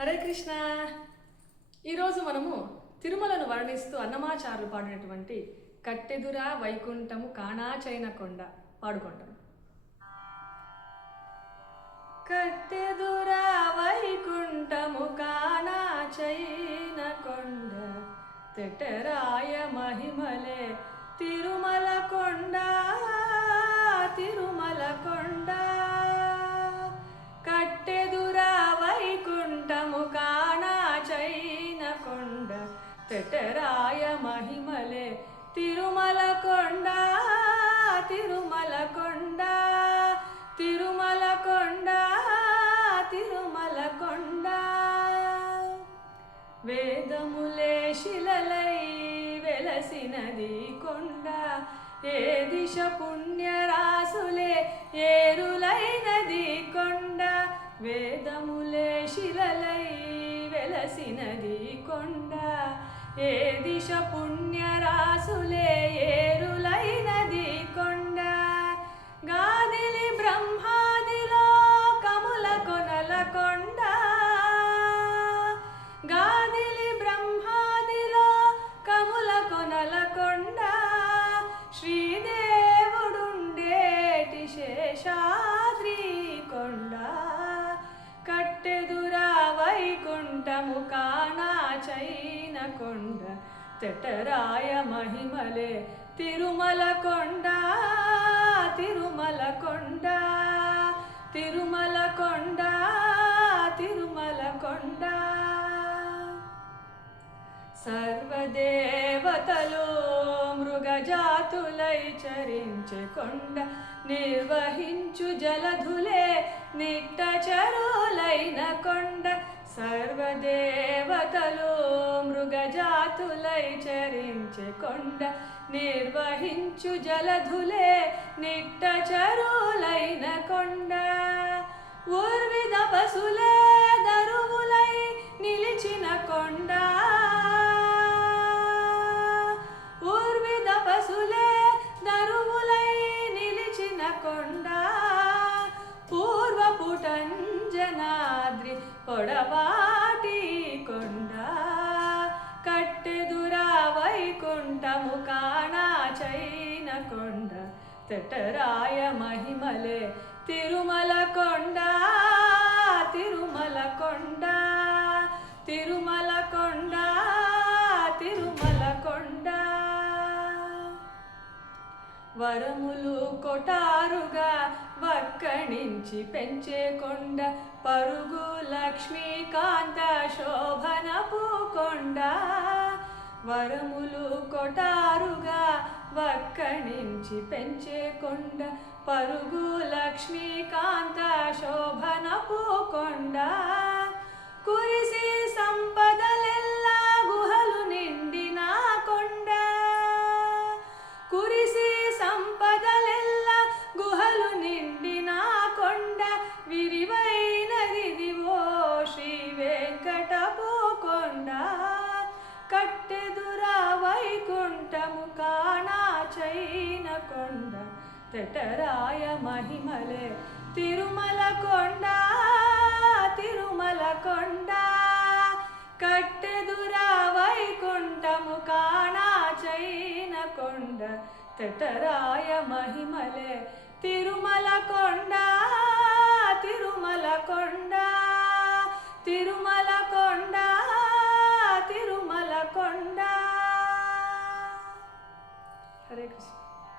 హరే కృష్ణ. ఈరోజు మనము తిరుమలను వర్ణిస్తూ అన్నమాచారులు పాడినటువంటి కట్టెదురా వైకుంఠము కాణాచైన కొండ పాడుకుంటాం. కట్టెదురా వైకుంఠము కాణాచైన కొండ, తెటరాయ మహిమలే తిరుమల కొండ, తిరుమల కొండ. కట్టెదురా వైకుంఠము కాణాచైన కొండ, తెటరాయ మహిమలే తిరుమల కొండ, తిరుమల కొండ, తిరుమల కొండ, తిరుమల కొండ. వేదములే శిలలై వెలసినది కొండ, ఏ దిశ పుణ్యరాసులే ఏరులైనది కొండ. వేదములే శిలలై వెలసినది కొండ, ఏ దిశ పుణ్యరాసులే ఏరులైనది కొండ. గాదిలి బ్రహ్మాదిలో కముల కొనల కొండ, గాదిలి బ్రహ్మాదిలో కముల కొనల కొండ. శ్రీదేవుడుండేటి శేషాద్రి కొండ, కట్టెదురా వైకుంఠము కాణాచైన కొండ, తెటరాయ మహిమలే తిరుమల కొండ, తిరుమల కొండ, తిరుమల కొండ, తిరుమల కొండ. సర్వదేవతలు మృగజాతులై చరించే కొండ, నిర్వహించు జలధులే నిట్టచరులైన కొండ. సర్వదేవతలు మృగజాతులై చరించే కొండ, నిర్వహించు జలధులే నిట్టచరులైన కొండ. ఊర్విద పశులే దరువులై నిలిచిన కొండ, ఊర్విద పశులే దరువులై నిలిచిన కొండ. పూర్వపుటంజనాద్రి పొడవాటి కొండ, కట్టెదురా వైకుంఠము కాణాచైన కొండ, తెటరాయ మహిమలే తిరుమల కొండ, తిరుమల కొండ, తిరుమల కొండ, తిరుమల కొండ. వరములు కొటారుగా వక్కణించి పెంచే కొండ, పరుగు లక్ష్మీకాంత శోభనపు కొండ. వరములు కొటారుగా వక్కణించి పెంచే కొండ, పరుగు లక్ష్మీకాంత శోభనపు కొండ. కురిసి సంపదలెల్లా గుహలు నిండిన కొండ, కురిసి సంపదలెల్లా గుహలు నిండిన కొండ. విరివైనదిదివో శ్రీ వెంకటపు కొండ, కట్టెదురా వైకుంఠము కాణాచైన కొండ, తెటరాయ మహిమలే తిరుమల కొండ, తిరుమల కొండ. కట్టెదురా వైకుంఠము కాణాచైన కొండ, తెటరాయ మహిమలే తిరుమల కొండ, తిరుమల కొండ, తిరుమల కొండ, తిరుమల కొండ. హరే కృష్ణ.